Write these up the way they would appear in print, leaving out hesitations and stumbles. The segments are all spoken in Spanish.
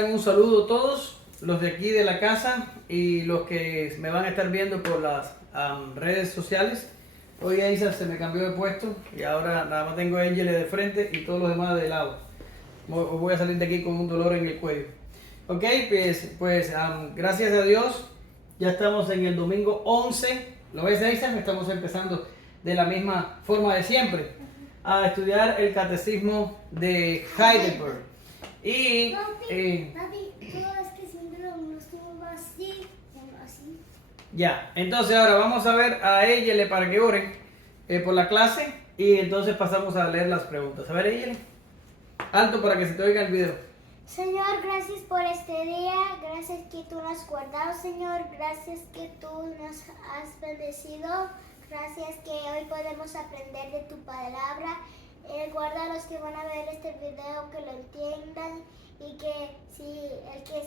tengan un saludo todos, los de aquí de la casa y los que me van a estar viendo por las redes sociales. Hoy Isa se me cambió de puesto y ahora nada más tengo a Angel de frente y todos los demás de lado. Voy a salir de aquí con un dolor en el cuello. Ok, pues gracias a Dios, ya estamos en el domingo 11. ¿Lo ves, Isa? Estamos empezando de la misma forma de siempre a estudiar el catecismo de Heidelberg. Y Papi, todo es que siempre lo estuvo así. ya, entonces ahora vamos a ver a Eyele para que oren por la clase y entonces pasamos a leer las preguntas. A ver, Eyele, alto para que se te oiga el video. Señor, gracias por este día, gracias que tú nos has guardado, Señor, gracias que tú nos has bendecido, gracias que hoy podemos aprender de tu palabra. Guarda a los que van a ver este video, que lo entiendan y que si el que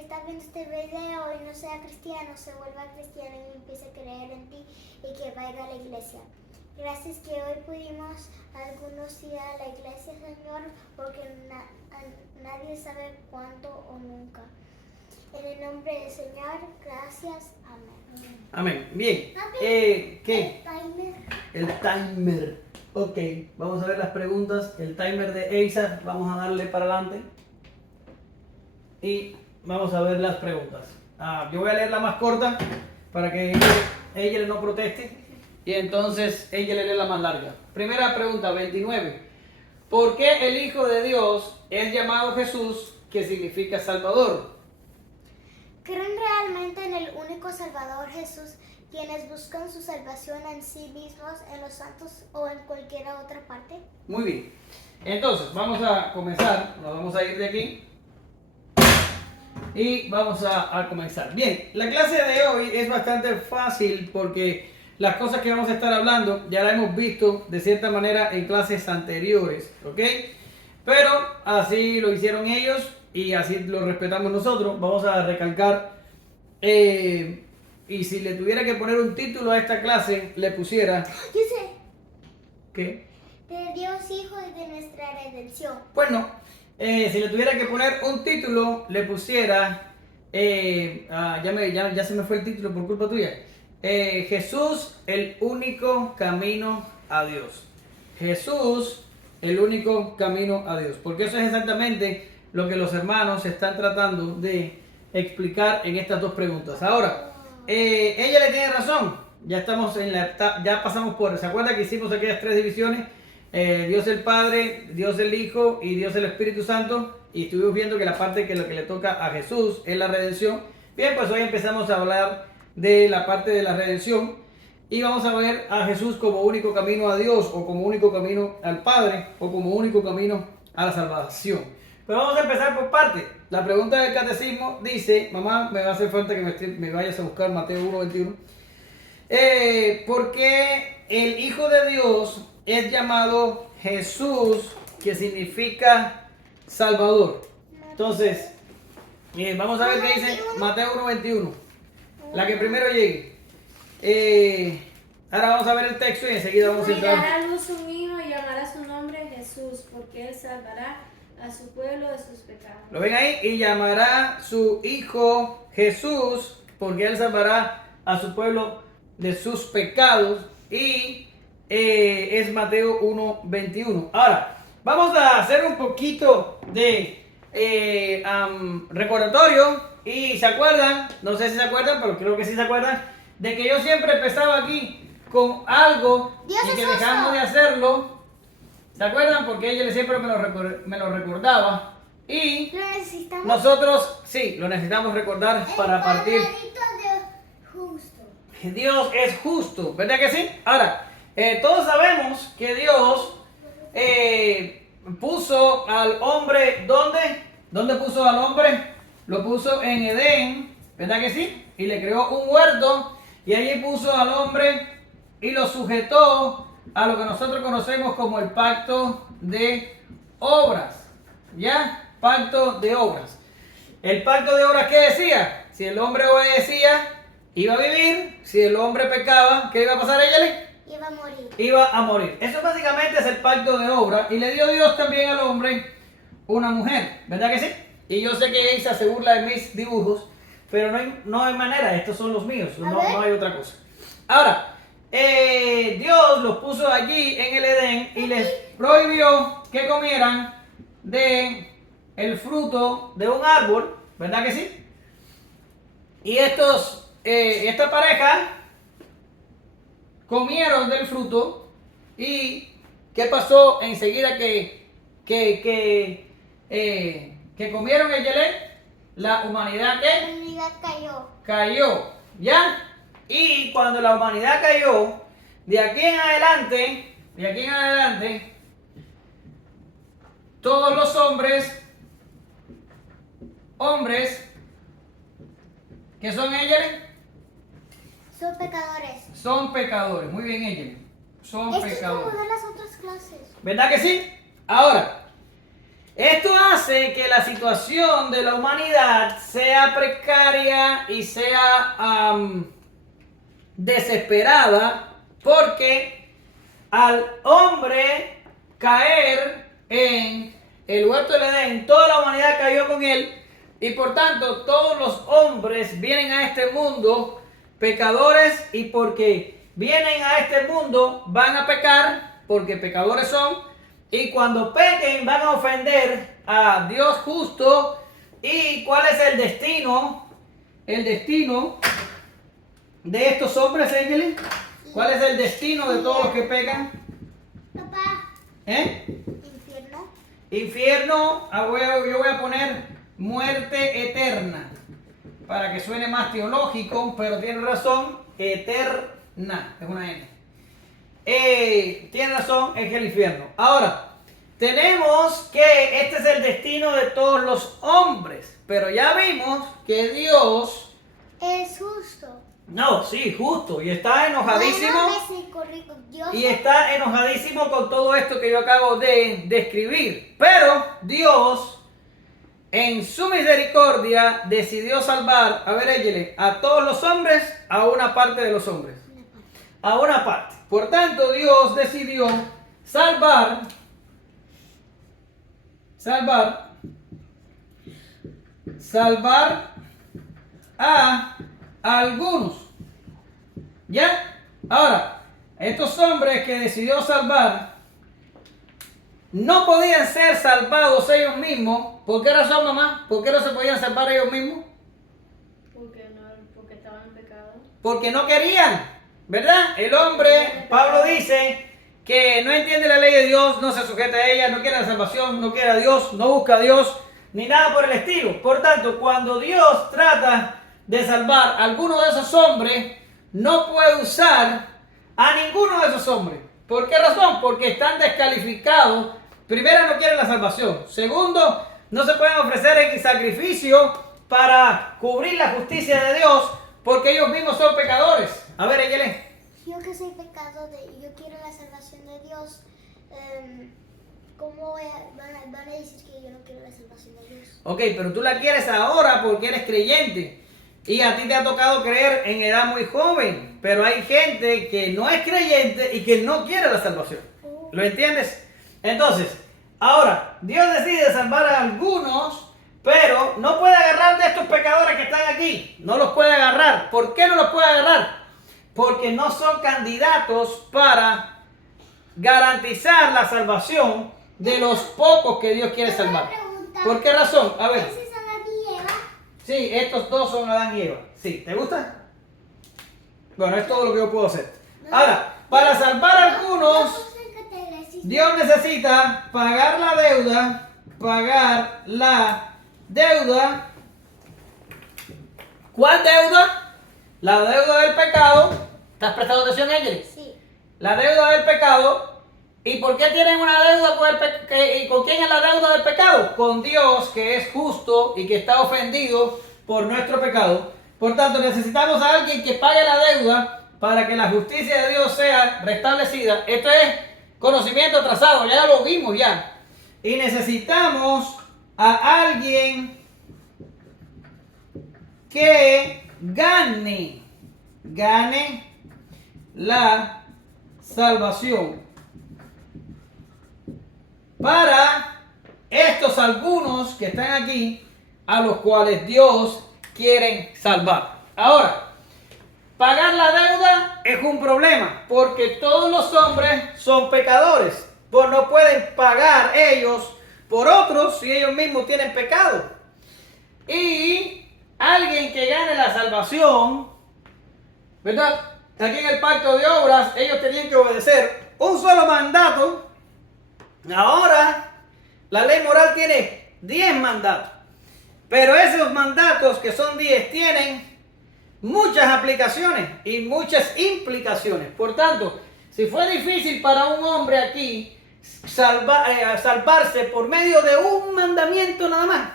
está viendo este video y no sea cristiano, se vuelva cristiano y empiece a creer en ti y que vaya a la iglesia. Gracias que hoy pudimos algunos ir a la iglesia, Señor, porque nadie sabe cuándo o nunca. En el nombre del Señor, gracias. Amén. Amén. Bien. Papi, ¿Qué? El timer. El timer. Ok, vamos a ver las preguntas. El timer de Isa, vamos a darle para adelante. Y vamos a ver las preguntas. Yo voy a leer la más corta para que ella no proteste. Y entonces ella le lee la más larga. Primera pregunta, 29. ¿Por qué el Hijo de Dios es llamado Jesús, que significa Salvador? ¿Creen realmente en el único Salvador Jesús, quienes buscan su salvación en sí mismos, en los santos o en cualquier otra parte? Muy bien. Entonces, vamos a comenzar. Nos vamos a ir de aquí. Y vamos a comenzar. Bien, la clase de hoy es bastante fácil porque las cosas que vamos a estar hablando ya las hemos visto de cierta manera en clases anteriores, ¿ok? Pero así lo hicieron ellos y así lo respetamos nosotros. Vamos a recalcar, y si le tuviera que poner un título a esta clase, le pusiera... Yo sé, ¿Qué? de Dios Hijo y de nuestra redención. Bueno, si le tuviera que poner un título, le pusiera... ya se me fue el título por culpa tuya. Jesús, el único camino a Dios. Jesús, el único camino a Dios. Porque eso es exactamente lo que los hermanos están tratando de explicar en estas dos preguntas. Ahora, ella le tiene razón. Ya estamos ya pasamos por, ¿se acuerda que hicimos aquellas tres divisiones? Dios el Padre, Dios el Hijo y Dios el Espíritu Santo. Y estuvimos viendo que la parte que lo que le toca a Jesús es la redención. Bien, pues hoy empezamos a hablar de la parte de la redención y vamos a ver a Jesús como único camino a Dios o como único camino al Padre o como único camino a la salvación. Pero vamos a empezar por parte. La pregunta del catecismo dice, mamá, me va a hacer falta que me vayas a buscar Mateo 1:21. ¿Por qué el Hijo de Dios es llamado Jesús, que significa Salvador? Entonces, vamos a ver qué dice Mateo 1:21. La que primero llegue. Ahora vamos a ver el texto y enseguida vamos a entrar. Dará a luz un hijo y llamará su nombre Jesús, porque él salvará a su pueblo de sus pecados. ¿Lo ven ahí? Y llamará su hijo Jesús, porque él salvará a su pueblo de sus pecados. Y es Mateo 1:21. Ahora, vamos a hacer un poquito de recordatorio. Y se acuerdan, no sé si se acuerdan, pero creo que sí se acuerdan, de que yo siempre empezaba aquí con algo y que dejamos de hacerlo. ¿Se acuerdan? Porque ella siempre me lo recordaba. Y Lo necesitamos. nosotros, sí, lo necesitamos recordar para partir. De justo. Dios es justo, ¿verdad que sí? Ahora, todos sabemos que Dios puso al hombre, ¿dónde? ¿Dónde puso al hombre? Lo puso en Edén, ¿verdad que sí? Y le creó un huerto y allí puso al hombre y lo sujetó a lo que nosotros conocemos como el pacto de obras. ¿Ya? Pacto de obras. El pacto de obras, ¿qué decía? Si el hombre obedecía, iba a vivir. Si el hombre pecaba, ¿qué iba a pasar a ella? Iba a morir. Iba a morir. Eso básicamente es el pacto de obras. Y le dio Dios también al hombre una mujer, ¿verdad que sí? Y yo sé que Isa se burla de mis dibujos, pero no hay manera, estos son los míos, no hay otra cosa. Ahora, Dios los puso allí en el Edén y les prohibió que comieran de el fruto de un árbol, ¿verdad que sí? Y esta pareja comieron del fruto. ¿Y qué pasó enseguida que comieron el yelé? La humanidad La humanidad cayó, ¿ya? Y cuando la humanidad cayó, de aquí en adelante, todos los hombres, ¿qué son ellos? Son pecadores. Muy bien, ellos. Son Esto pecadores. es como de las otras clases. ¿Verdad que sí? Ahora, esto hace que la situación de la humanidad sea precaria y sea desesperada, porque al hombre caer en el huerto del Edén, toda la humanidad cayó con él, y por tanto todos los hombres vienen a este mundo pecadores, y porque vienen a este mundo van a pecar, porque pecadores son, y cuando pequen van a ofender a Dios justo. ¿Y cuál es el destino? El destino de estos hombres, Angeline. ¿Cuál es el destino de todos los que pecan? Papá. Infierno. Infierno. Yo voy a poner muerte eterna, para que suene más teológico, pero tiene razón, eterna, es una N. Tiene razón, es el infierno. Ahora, tenemos que este es el destino de todos los hombres, pero ya vimos que Dios es justo. No, sí, justo, y está enojadísimo. Dios Y está enojadísimo con todo esto que yo acabo de describir. Pero Dios, en su misericordia, decidió salvar, a ver, échele, a todos los hombres, a una parte de los hombres. A una parte. Por tanto, Dios decidió salvar a algunos. ¿Ya? Ahora, estos hombres que decidió salvar no podían ser salvados ellos mismos. ¿Por qué razón, mamá? ¿Por qué no se podían salvar ellos mismos? Porque estaban en pecado. Porque no querían, ¿verdad? El hombre, Pablo dice que no entiende la ley de Dios, no se sujeta a ella, no quiere la salvación, no quiere a Dios, no busca a Dios, ni nada por el estilo. Por tanto, cuando Dios trata de salvar a alguno de esos hombres, no puede usar a ninguno de esos hombres. ¿Por qué razón? Porque están descalificados. Primero, no quieren la salvación. Segundo, no se pueden ofrecer en sacrificio para cubrir la justicia de Dios, porque ellos mismos son pecadores. A ver, Eyele. Yo que soy pecador y yo quiero la salvación de Dios, ¿cómo van a decir que yo no quiero la salvación de Dios? Ok, pero tú la quieres ahora porque eres creyente. Y a ti te ha tocado creer en edad muy joven. Pero hay gente que no es creyente y que no quiere la salvación. ¿Lo entiendes? Entonces, ahora, Dios decide salvar a algunos, pero no puede agarrar de estos pecadores que están aquí. No los puede agarrar. ¿Por qué no los puede agarrar? Porque no son candidatos para garantizar la salvación de los pocos que Dios quiere salvar. ¿Por qué razón? A ver. ¿Ese es Adán y Eva? Sí, estos dos son Adán y Eva. Sí, ¿te gusta? Bueno, es todo lo que yo puedo hacer. Ahora, para salvar a algunos, Dios necesita pagar la deuda. ¿Cuál deuda? La deuda del pecado. ¿Estás prestando atención, Angel? Sí. La deuda del pecado. ¿Y por qué tienen una deuda con ¿Y con quién es la deuda del pecado? Con Dios, que es justo y que está ofendido por nuestro pecado. Por tanto, necesitamos a alguien que pague la deuda para que la justicia de Dios sea restablecida. Esto es conocimiento trazado, ya lo vimos ya. Y necesitamos a alguien que gane la salvación. Para estos algunos que están aquí, a los cuales Dios quiere salvar. Ahora, pagar la deuda es un problema, porque todos los hombres son pecadores, pues no pueden pagar ellos por otros si ellos mismos tienen pecado. Y alguien que gane la salvación, ¿verdad? Aquí en el pacto de obras, ellos tenían que obedecer un solo mandato. Ahora, la ley moral tiene 10 mandatos. Pero esos mandatos, que son 10, tienen muchas aplicaciones y muchas implicaciones. Por tanto, si fue difícil para un hombre aquí salvarse por medio de un mandamiento nada más,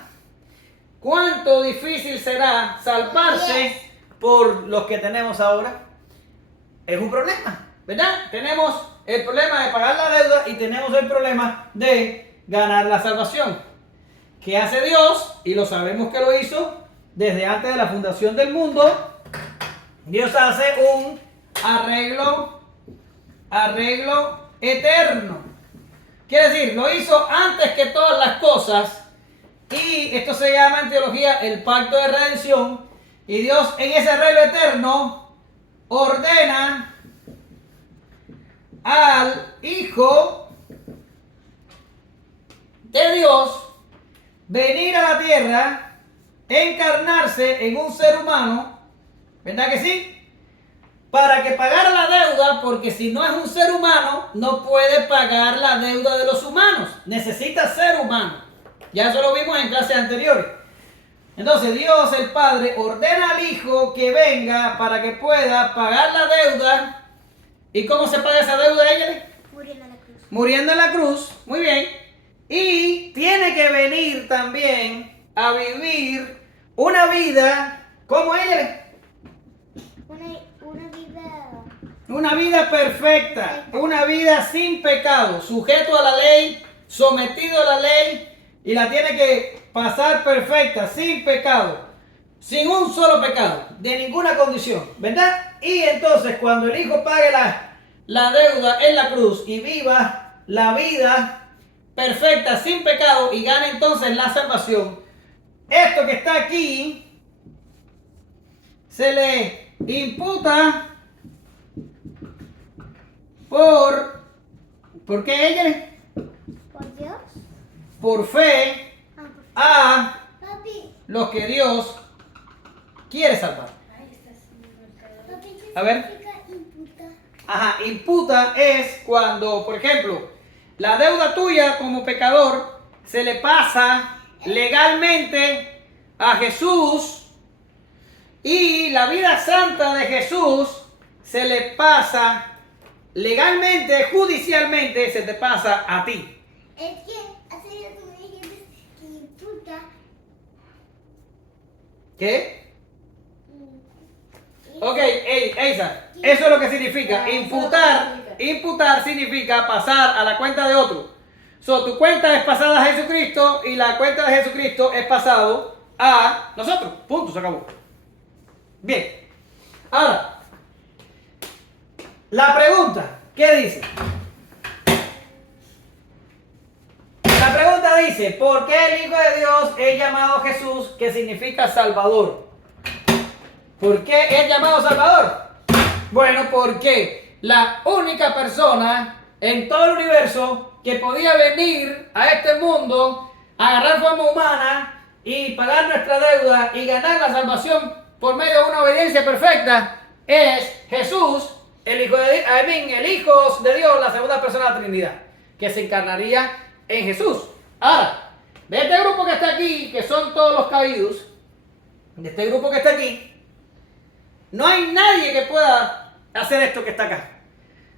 ¿cuánto difícil será salvarse por los que tenemos ahora? Es un problema, ¿verdad? Tenemos el problema de pagar la deuda y tenemos el problema de ganar la salvación. ¿Qué hace Dios? Y lo sabemos que lo hizo desde antes de la fundación del mundo. Dios hace un arreglo eterno. Quiere decir, lo hizo antes que todas las cosas. Y esto se llama en teología el pacto de redención. Y Dios en ese arreglo eterno ordena al Hijo de Dios venir a la tierra, encarnarse en un ser humano, ¿verdad que sí? Para que pagara la deuda, porque si no es un ser humano, no puede pagar la deuda de los humanos. Necesita ser humano. Ya eso lo vimos en clases anteriores. Entonces Dios el Padre ordena al Hijo que venga para que pueda pagar la deuda. ¿Y cómo se paga esa deuda, ella? Muriendo en la cruz. Muriendo en la cruz, muy bien. Y tiene que venir también a vivir una vida como ella. Una vida perfecta, una vida sin pecado, sujeto a la ley, sometido a la ley, y la tiene que pasar perfecta, sin pecado, sin un solo pecado, de ninguna condición, ¿verdad? Y entonces cuando el Hijo pague la deuda en la cruz y viva la vida perfecta, sin pecado, y gane entonces la salvación, esto que está aquí se le imputa ¿por qué ella? ¿Por Dios? Por fe a Papi, los que Dios quiere salvar. papi, ¿qué A ver. significa imputar? Ajá, imputa es cuando, por ejemplo, la deuda tuya como pecador se le pasa legalmente a Jesús, y la vida santa de Jesús se le pasa legalmente, judicialmente, se te pasa a ti. Es que hace día tú me dijiste que imputa. ¿Qué? Ok, Eisa, eso es lo que significa. Imputar significa pasar a la cuenta de otro. Tu cuenta es pasada a Jesucristo y la cuenta de Jesucristo es pasado a nosotros. Punto, se acabó. Bien. Ahora, la pregunta, ¿qué dice? La pregunta dice, ¿por qué el Hijo de Dios es llamado Jesús, que significa Salvador? ¿Por qué es llamado Salvador? Bueno, porque la única persona en todo el universo que podía venir a este mundo, agarrar forma humana y pagar nuestra deuda y ganar la salvación por medio de una obediencia perfecta, es Jesús, el Hijo de Dios, la segunda persona de la Trinidad, que se encarnaría en Jesús. Ahora, de este grupo que está aquí, que son todos los caídos, de este grupo que está aquí, no hay nadie que pueda hacer esto que está acá.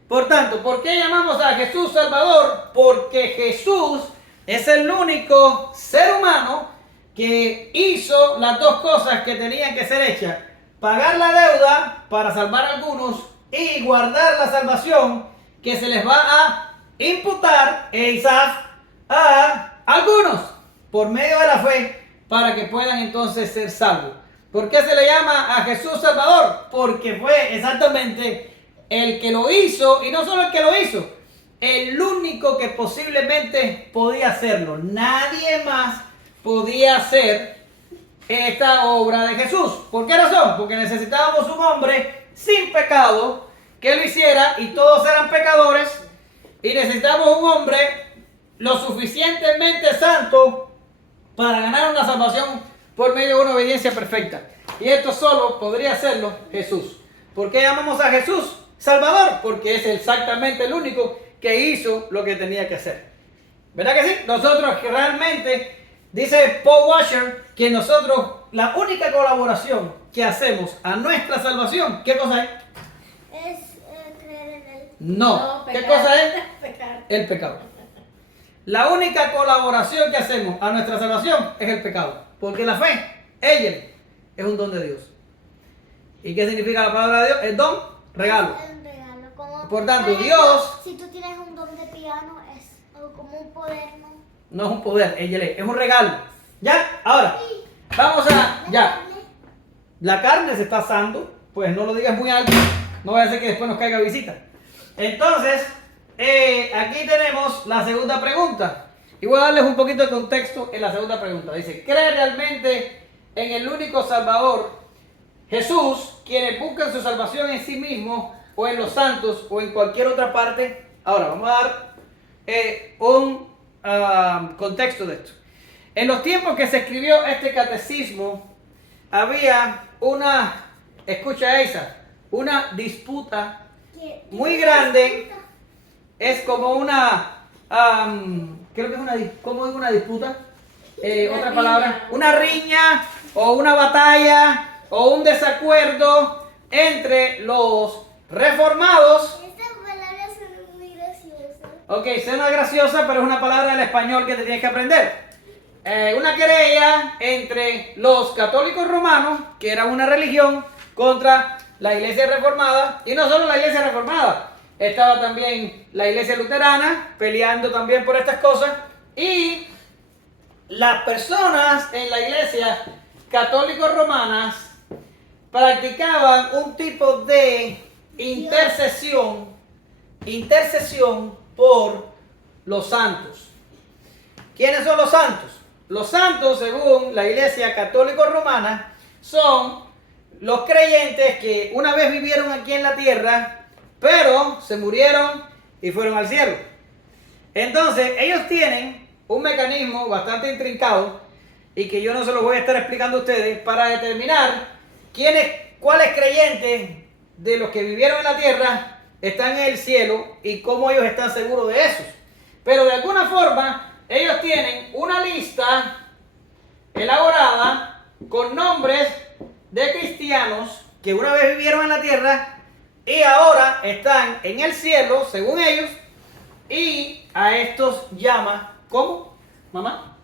Por tanto, ¿por qué llamamos a Jesús Salvador? Porque Jesús es el único ser humano que hizo las dos cosas que tenían que ser hechas: pagar la deuda para salvar a algunos y guardar la salvación que se les va a imputar a algunos por medio de la fe, para que puedan entonces ser salvos. ¿Por qué se le llama a Jesús Salvador? Porque fue exactamente el que lo hizo, y no solo el que lo hizo, el único que posiblemente podía hacerlo. Nadie más podía hacer esta obra de Jesús. ¿Por qué razón? Porque necesitábamos un hombre sin pecado que lo hiciera y todos eran pecadores y necesitamos un hombre lo suficientemente santo para ganar una salvación por medio de una obediencia perfecta. Y esto solo podría hacerlo Jesús. ¿Por qué llamamos a Jesús Salvador? Porque es exactamente el único que hizo lo que tenía que hacer. ¿Verdad que sí? Nosotros realmente, dice Paul Washer, que nosotros, la única colaboración que hacemos a nuestra salvación, ¿qué cosa es? Es creer en él. No. ¿Qué pecar. cosa es? Pecar. El pecado. La única colaboración que hacemos a nuestra salvación es el pecado. Porque la fe, ella, es un don de Dios. ¿Y qué significa la palabra de Dios? El don, regalo. Es un regalo. Como, Por tanto, por ejemplo, Dios- si tú tienes un don de piano, es como un poder, ¿no? No es un poder, ella es un regalo. ¿Ya? Ahora, vamos a... Ya. La carne se está asando, pues no lo digas muy alto, no vaya a ser que después nos caiga visita. Entonces, aquí tenemos la segunda pregunta. Y voy a darles un poquito de contexto en la segunda pregunta. Dice, ¿cree realmente en el único Salvador, Jesús, quienes buscan su salvación en sí mismos, o en los santos, o en cualquier otra parte? Ahora, vamos a dar un contexto de esto. En los tiempos que se escribió este catecismo, había una, escucha esa, una disputa muy grande. Es como una, creo que es una, ¿cómo es una disputa? Otra palabra, una riña o una batalla o un desacuerdo entre los reformados. Estas palabras son muy graciosas. Ok, suena graciosa, pero es una palabra del español que te tienes que aprender. Una querella entre los católicos romanos, que era una religión, contra la iglesia reformada. Y no solo la iglesia reformada, estaba también la iglesia luterana peleando también por estas cosas. Y las personas en la iglesia católico romanas practicaban un tipo de intercesión por los santos. ¿Quiénes son los santos? Los santos, según la iglesia católico romana, son los creyentes que una vez vivieron aquí en la tierra, pero se murieron y fueron al cielo. Entonces, ellos tienen un mecanismo bastante intrincado y que yo no se los voy a estar explicando a ustedes para determinar cuáles creyentes de los que vivieron en la tierra están en el cielo y cómo ellos están seguros de eso. Pero de alguna forma, ellos tienen una lista elaborada con nombres de cristianos que una vez vivieron en la tierra y ahora están en el cielo, según ellos, y a estos llama, ¿cómo? ¿Mamá?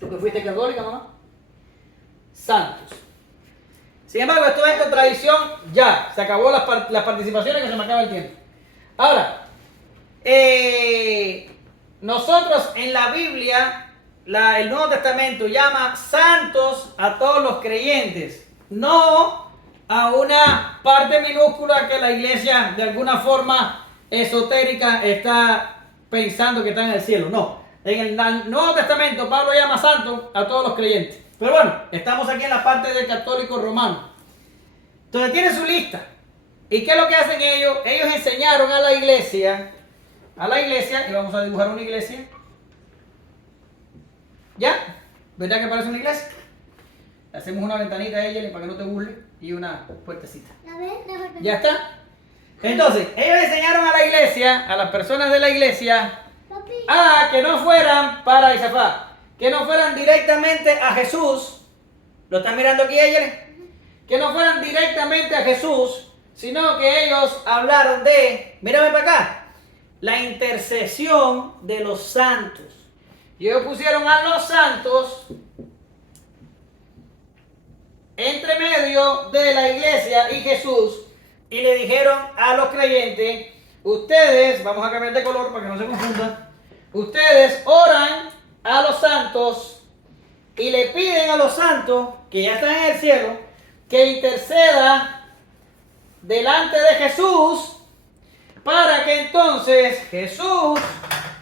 ¿Tú que fuiste católica, mamá? Santos. Sin embargo, esto es en contradicción, ya, se acabó las participaciones, que se me acaba el tiempo. Ahora, nosotros en la Biblia, el Nuevo Testamento llama santos a todos los creyentes, no a una parte minúscula que la iglesia de alguna forma esotérica está pensando que está en el cielo. No, en el Nuevo Testamento Pablo llama santos a todos los creyentes. Pero bueno, estamos aquí en la parte del católico romano. Entonces tiene su lista. ¿Y qué es lo que hacen ellos? Ellos enseñaron a la iglesia, y vamos a dibujar una iglesia. ¿Ya? ¿Verdad que parece una iglesia? Le hacemos una ventanita a ella para que no te burle y una puertecita. A ver, ¿Ya está? Entonces, ellos enseñaron a la iglesia, a las personas de la iglesia, papi. a que no fueran para Isafá, que no fueran directamente a Jesús. ¿Lo están mirando aquí ellos? Que no fueran directamente a Jesús, sino que ellos hablaron de, mírame para acá, la intercesión de los santos. Y ellos pusieron a los santos entre medio de la iglesia y Jesús y le dijeron a los creyentes, ustedes, vamos a cambiar de color para que no se confundan, ustedes oran a los santos y le piden a los santos que ya están en el cielo que interceda delante de Jesús para que entonces Jesús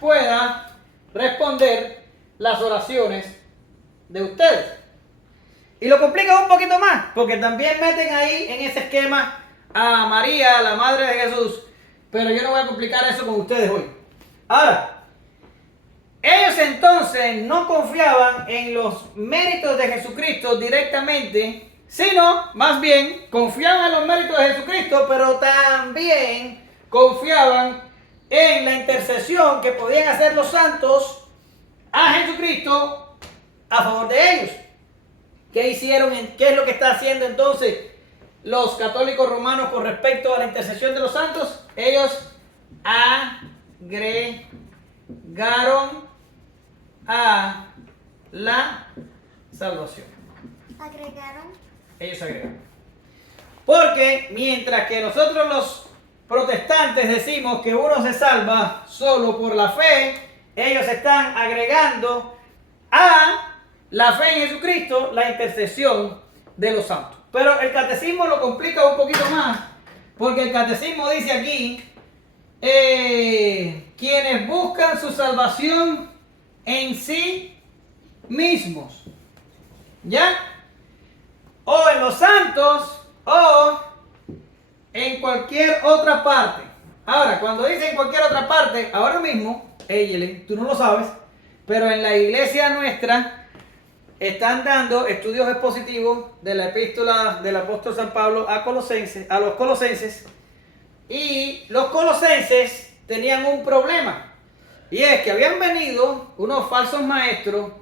pueda responder las oraciones de ustedes. Y lo complican un poquito más, porque también meten ahí en ese esquema a María, la madre de Jesús. Pero yo no voy a complicar eso con ustedes hoy. Ahora, ellos entonces no confiaban en los méritos de Jesucristo directamente, sino más bien confiaban en los méritos de Jesucristo, pero también confiaban en la intercesión que podían hacer los santos a Jesucristo a favor de ellos. ¿Qué hicieron? ¿Qué es lo que está haciendo entonces los católicos romanos con respecto a la intercesión de los santos? Ellos agregaron a la salvación. ¿Agregaron? Ellos agregaron. Porque mientras que nosotros los protestantes decimos que uno se salva solo por la fe, ellos están agregando a la fe en Jesucristo la intercesión de los santos. Pero el catecismo lo complica un poquito más, porque el catecismo dice aquí, quienes buscan su salvación en sí mismos, ¿ya? O en los santos, o en cualquier otra parte. Ahora, cuando dice en cualquier otra parte, ahora mismo, Eyelen, tú no lo sabes, pero en la iglesia nuestra están dando estudios expositivos de la epístola del apóstol San Pablo a los colosenses, y los colosenses tenían un problema, y es que habían venido unos falsos maestros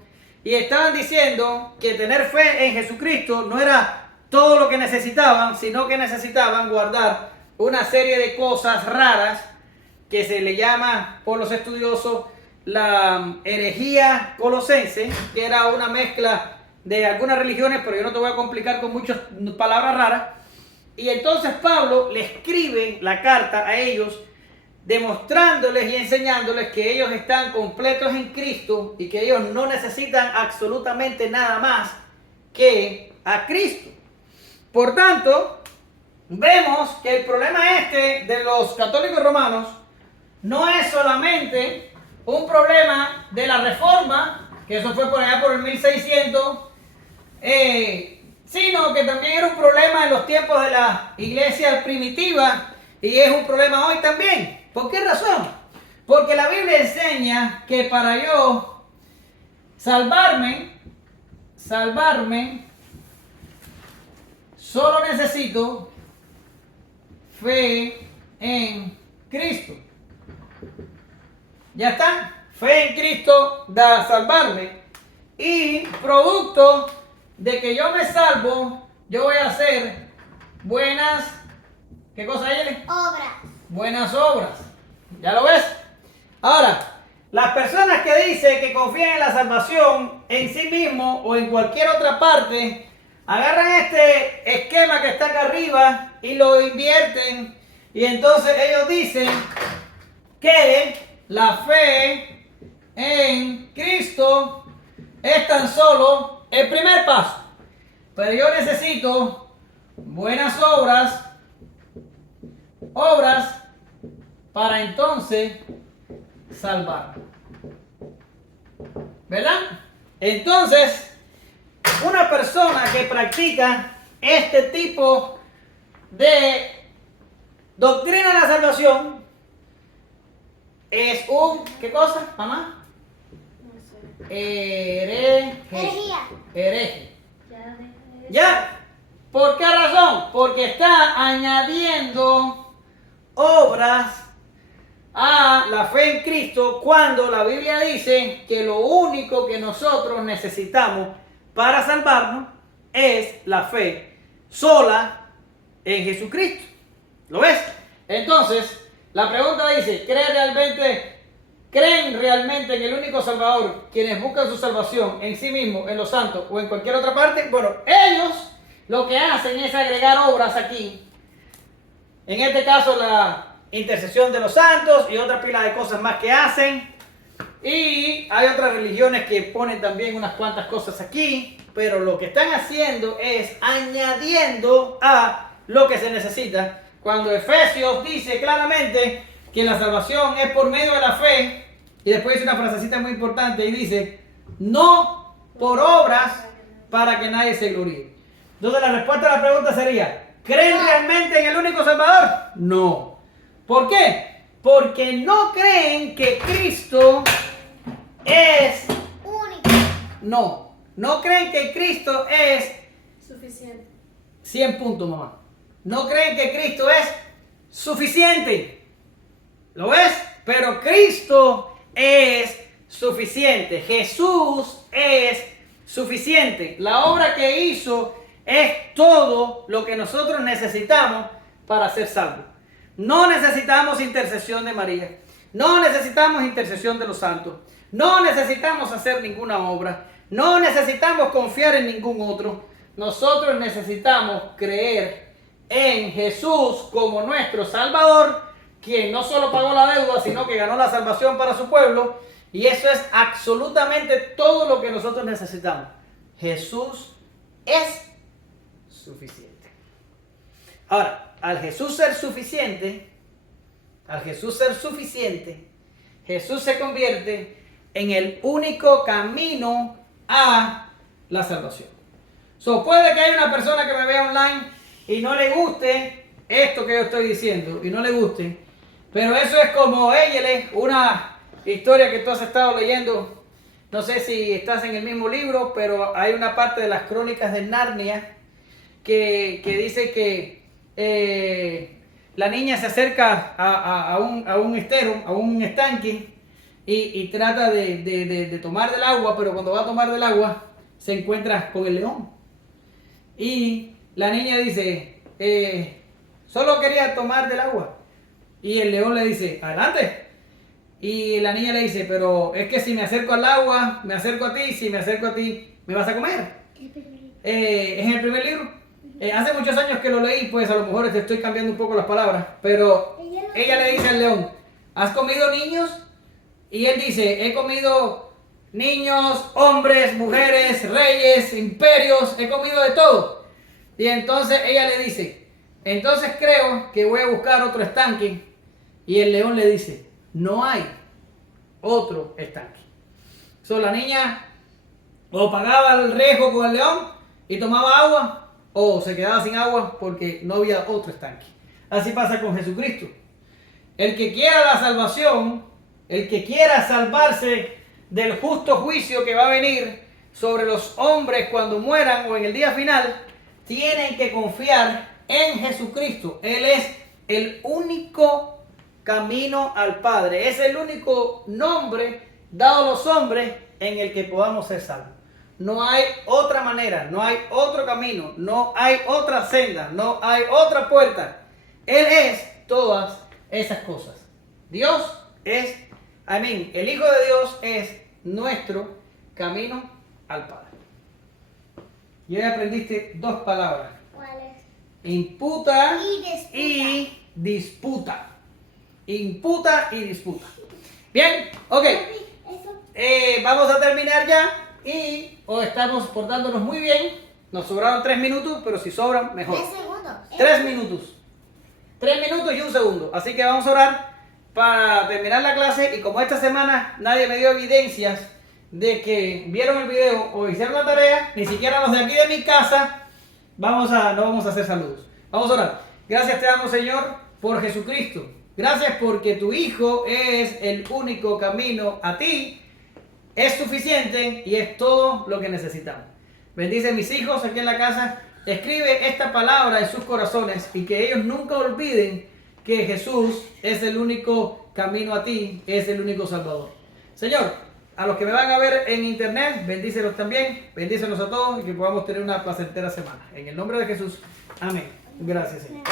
y estaban diciendo que tener fe en Jesucristo no era todo lo que necesitaban, sino que necesitaban guardar una serie de cosas raras que se le llama por los estudiosos la herejía colosense, que era una mezcla de algunas religiones, pero yo no te voy a complicar con muchas palabras raras. Y entonces Pablo le escribe la carta a ellos, demostrándoles y enseñándoles que ellos están completos en Cristo y que ellos no necesitan absolutamente nada más que a Cristo. Por tanto, vemos que el problema este de los católicos romanos no es solamente un problema de la Reforma, que eso fue por allá por el 1600, sino que también era un problema en los tiempos de la iglesia primitiva y es un problema hoy también. ¿Por qué razón? Porque la Biblia enseña que para yo salvarme, solo necesito fe en Cristo. Ya está. Fe en Cristo da salvarme. Y producto de que yo me salvo, yo voy a hacer buenas, ¿qué cosa hay? Obras. Buenas obras. ¿Ya lo ves? Ahora, las personas que dicen que confían en la salvación en sí mismo o en cualquier otra parte, agarran este esquema que está acá arriba y lo invierten. Y entonces ellos dicen que la fe en Cristo es tan solo el primer paso. Pero yo necesito buenas obras para entonces salvar. ¿Verdad? Entonces, una persona que practica este tipo de doctrina de la salvación es un, ¿qué cosa, mamá? No sé. Herejía. Hereje. Ya deja de ¿Ya? ¿Por qué razón? Porque está añadiendo obras a la fe en Cristo cuando la Biblia dice que lo único que nosotros necesitamos para salvarnos es la fe sola en Jesucristo. ¿Lo ves? Entonces, la pregunta dice, ¿creen realmente que el único salvador, quienes buscan su salvación en sí mismos, en los santos o en cualquier otra parte? Bueno, ellos lo que hacen es agregar obras aquí. En este caso la intercesión de los santos y otra pila de cosas más que hacen. Y hay otras religiones que ponen también unas cuantas cosas aquí. Pero lo que están haciendo es añadiendo a lo que se necesita. Cuando Efesios dice claramente que la salvación es por medio de la fe. Y después dice una frasecita muy importante y dice, no por obras para que nadie se gloríe. Entonces la respuesta a la pregunta sería, ¿creen realmente en el único Salvador? No. ¿Por qué? Porque no creen que Cristo es... Único. No creen que Cristo es... Suficiente. 100 puntos, mamá. No creen que Cristo es suficiente. ¿Lo ves? Pero Cristo es suficiente. Jesús es suficiente. La obra que hizo es todo lo que nosotros necesitamos para ser salvos. No necesitamos intercesión de María. No necesitamos intercesión de los santos. No necesitamos hacer ninguna obra. No necesitamos confiar en ningún otro. Nosotros necesitamos creer en Jesús como nuestro Salvador, quien no solo pagó la deuda, sino que ganó la salvación para su pueblo. Y eso es absolutamente todo lo que nosotros necesitamos. Jesús es suficiente. Ahora, al Jesús ser suficiente, Jesús se convierte en el único camino a la salvación. Puede que haya una persona que me vea online y no le guste esto que yo estoy diciendo, y no le guste, pero eso es como Éyele, una historia que tú has estado leyendo. No sé si estás en el mismo libro, pero hay una parte de las crónicas de Narnia que dice que la niña se acerca a un estero, a un estanque, y trata de tomar del agua, pero cuando va a tomar del agua se encuentra con el león. Y la niña dice, solo quería tomar del agua. Y el león le dice, adelante. Y la niña le dice, pero es que si me acerco al agua, me acerco a ti, si me acerco a ti, ¿me vas a comer? Es en el primer libro. Hace muchos años que lo leí, pues a lo mejor te estoy cambiando un poco las palabras, pero ella le dice al león, ¿has comido niños? Y él dice, he comido niños, hombres, mujeres, reyes, imperios, he comido de todo. Y entonces ella le dice, entonces creo que voy a buscar otro estanque. Y el león le dice, no hay otro estanque. La niña o pagaba el riesgo con el león y tomaba agua, o se quedaba sin agua porque no había otro estanque. Así pasa con Jesucristo. El que quiera la salvación, el que quiera salvarse del justo juicio que va a venir sobre los hombres cuando mueran o en el día final, tienen que confiar en Jesucristo. Él es el único camino al Padre. Es el único nombre dado a los hombres en el que podamos ser salvos. No hay otra manera, no hay otro camino, no hay otra senda, no hay otra puerta. Él es todas esas cosas. Dios es, el Hijo de Dios es nuestro camino al Padre. Y hoy aprendiste dos palabras. ¿Cuáles? Imputa Y disputa. Imputa y disputa. Bien, ok. Eso. Vamos a terminar ya. Y hoy estamos portándonos muy bien. Nos sobraron 3 minutos, pero si sobran, mejor. 3 segundos. 3 minutos. 3 minutos y 1 segundo. Así que vamos a orar para terminar la clase. Y como esta semana nadie me dio evidencias de que vieron el video o hicieron la tarea, ni siquiera los de aquí de mi casa, no vamos a hacer saludos. Vamos a orar. Gracias te damos, Señor, por Jesucristo. Gracias porque tu Hijo es el único camino a ti. Es suficiente y es todo lo que necesitamos. Bendice a mis hijos aquí en la casa. Escribe esta palabra en sus corazones y que ellos nunca olviden que Jesús es el único camino a ti, es el único Salvador. Señor, a los que me van a ver en internet, bendícelos también, bendícenos a todos y que podamos tener una placentera semana. En el nombre de Jesús, amén. Gracias, Señor.